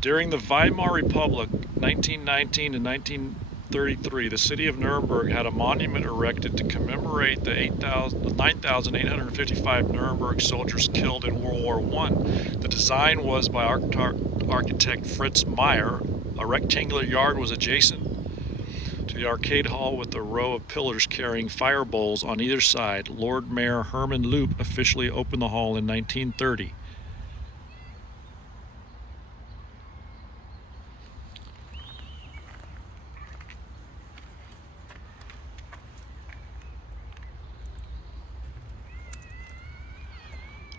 During the Weimar Republic, 1919 to 1933, the city of Nuremberg had a monument erected to commemorate the 9,855 Nuremberg soldiers killed in World War I. The design was by architect Fritz Meyer. A rectangular yard was adjacent to the arcade hall with a row of pillars carrying fire bowls on either side. Lord Mayor Herman Loop officially opened the hall in 1930.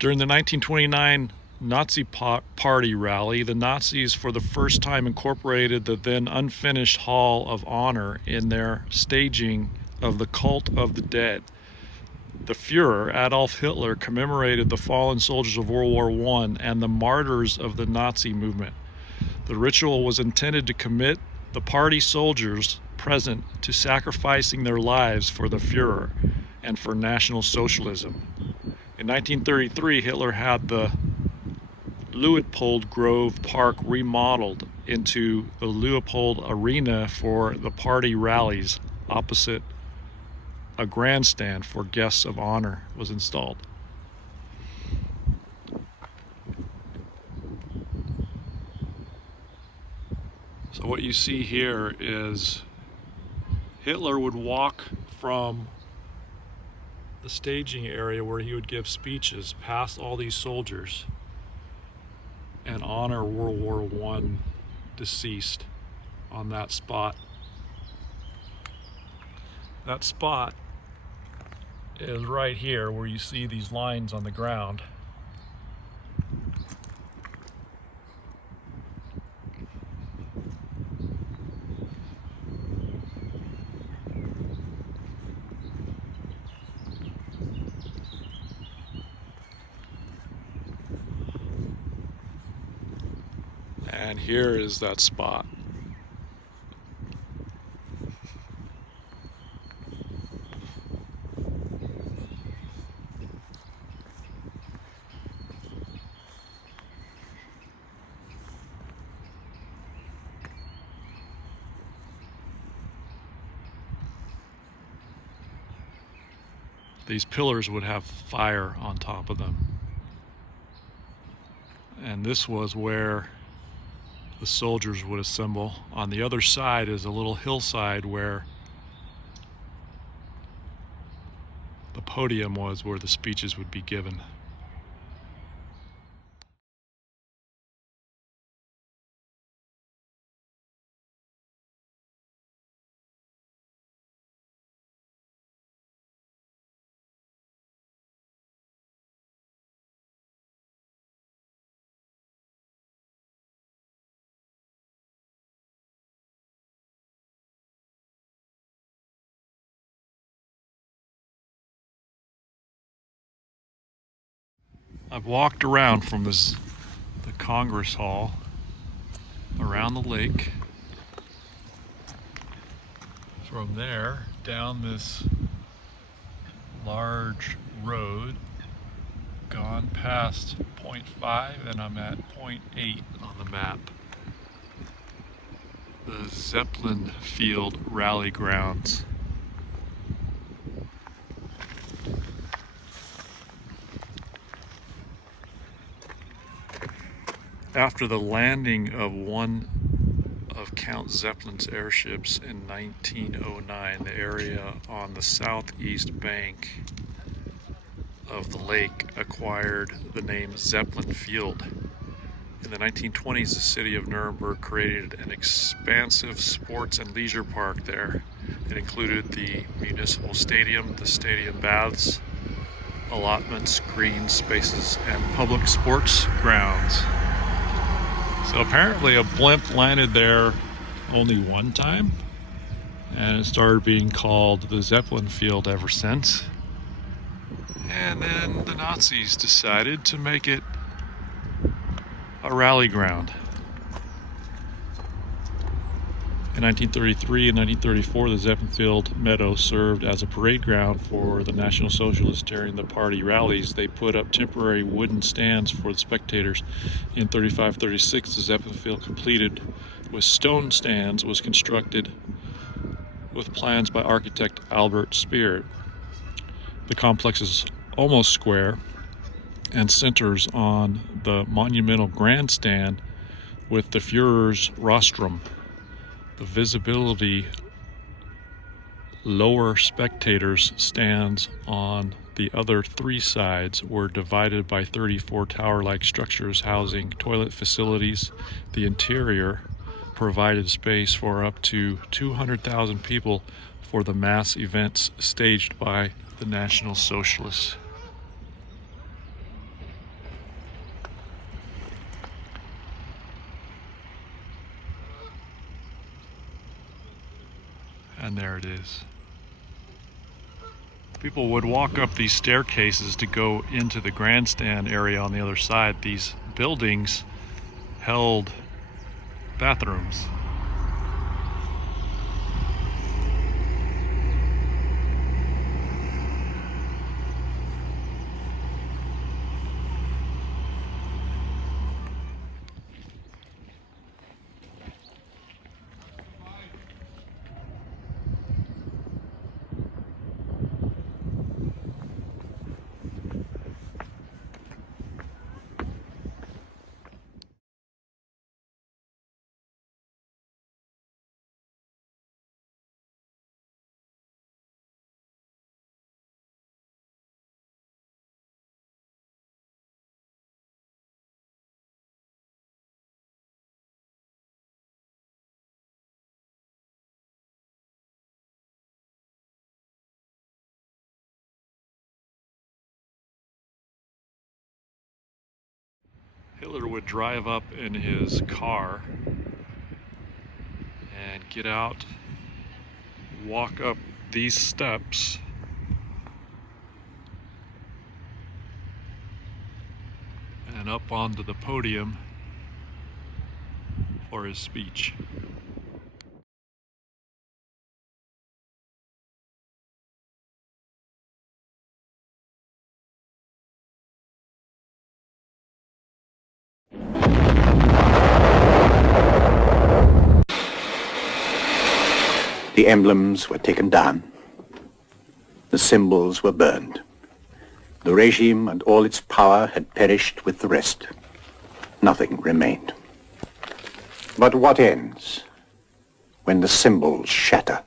During the 1929 Nazi Party rally, the Nazis for the first time incorporated the then unfinished Hall of Honor in their staging of the Cult of the Dead. The Führer, Adolf Hitler, commemorated the fallen soldiers of World War I and the martyrs of the Nazi movement. The ritual was intended to commit the party soldiers present to sacrificing their lives for the Führer and for National Socialism. In 1933, Hitler had the Luitpold Grove Park remodeled into the Luitpold Arena for the party rallies. Opposite a grandstand for guests of honor was installed. So what you see here is Hitler would walk from the staging area where he would give speeches past all these soldiers and honor World War I deceased on that spot. That spot is right here where you see these lines on the ground. And here is that spot. These pillars would have fire on top of them. And this was where the soldiers would assemble. On the other side is a little hillside where the podium was, where the speeches would be given. I've walked around from the Congress Hall, around the lake, from there down this large road, gone past point 5, and I'm at point 8 on the map. The Zeppelin Field Rally Grounds. After the landing of one of Count Zeppelin's airships in 1909, the area on the southeast bank of the lake acquired the name Zeppelin Field. In the 1920s, the city of Nuremberg created an expansive sports and leisure park there. It included the municipal stadium, the stadium baths, allotments, green spaces, and public sports grounds. So apparently a blimp landed there only one time, and it started being called the Zeppelin Field ever since. And then the Nazis decided to make it a rally ground. In 1933 and 1934, the Zeppelin Field meadow served as a parade ground for the National Socialists during the party rallies. They put up temporary wooden stands for the spectators. In 35-36, the Zeppelin Field, completed with stone stands, was constructed with plans by architect Albert Speer. The complex is almost square and centers on the monumental grandstand with the Führer's rostrum. The visibility lower spectators stands on the other three sides were divided by 34 tower-like structures housing toilet facilities. The interior provided space for up to 200,000 people for the mass events staged by the National Socialists. And there it is. People would walk up these staircases to go into the grandstand area on the other side. These buildings held bathrooms. Hitler would drive up in his car and get out, walk up these steps, and up onto the podium for his speech. The emblems were taken down. The symbols were burned. The regime and all its power had perished with the rest. Nothing remained. But what ends when the symbols shatter?